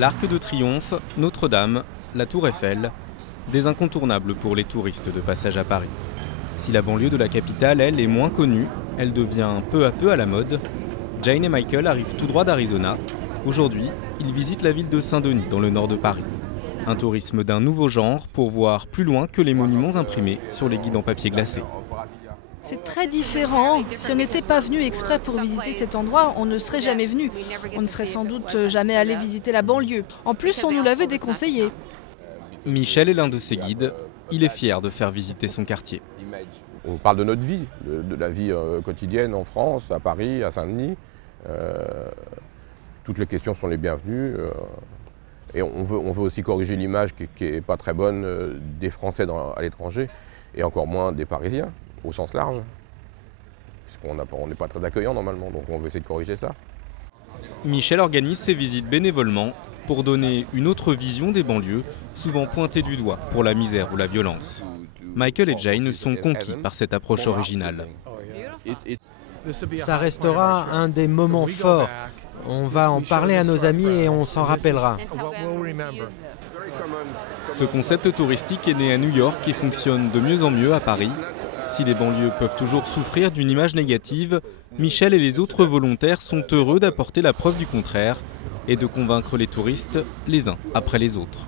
L'Arc de Triomphe, Notre-Dame, la Tour Eiffel, des incontournables pour les touristes de passage à Paris. Si la banlieue de la capitale, elle, est moins connue, elle devient peu à peu à la mode. Jane et Michael arrivent tout droit d'Arizona. Aujourd'hui, ils visitent la ville de Saint-Denis, dans le nord de Paris. Un tourisme d'un nouveau genre pour voir plus loin que les monuments imprimés sur les guides en papier glacé. C'est très différent. Si on n'était pas venu exprès pour visiter cet endroit, on ne serait jamais venu. On ne serait sans doute jamais allé visiter la banlieue. En plus, on nous l'avait déconseillé. Michel est l'un de ses guides. Il est fier de faire visiter son quartier. On parle de notre vie, de la vie quotidienne en France, à Paris, à Saint-Denis. Toutes les questions sont les bienvenues. Et on veut aussi corriger l'image qui n'est pas très bonne des Français à l'étranger, et encore moins des Parisiens, au sens large. Puisqu'on n'est pas très accueillant normalement, donc on veut essayer de corriger ça. Michel organise ses visites bénévolement pour donner une autre vision des banlieues, souvent pointées du doigt pour la misère ou la violence. Michael et Jane sont conquis par cette approche originale. Ça restera un des moments forts. On va en parler à nos amis et on s'en rappellera. Ce concept touristique est né à New York et fonctionne de mieux en mieux à Paris. Si les banlieues peuvent toujours souffrir d'une image négative, Michel et les autres volontaires sont heureux d'apporter la preuve du contraire et de convaincre les touristes les uns après les autres.